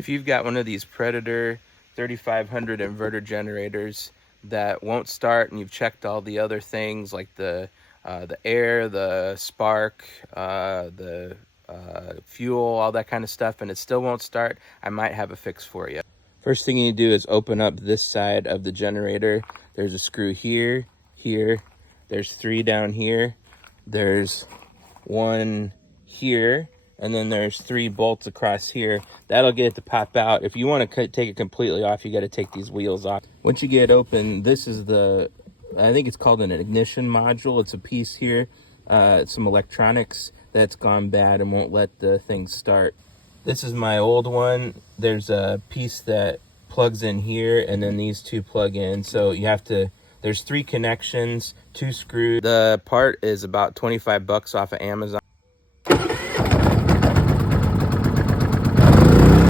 If you've got one of these Predator 3500 inverter generators that won't start, and you've checked all the other things like the air, the spark, the fuel, all that kind of stuff, and it still won't start, I might have a fix for you. First thing you do is open up this side of the generator. There's a screw here, here, there's 3 down here, there's 1 here, and then there's 3 bolts across here. That'll get it to pop out. If you want to take it completely off, you got to take these wheels off. Once you get it open, this is the, I think it's called an ignition module. It's a piece here, some electronics that's gone bad and won't let the thing start. This is my old one. There's a piece that plugs in here, and then these 2 plug in. So you have to, there's 3 connections, 2 screws. The part is about 25 bucks off of Amazon.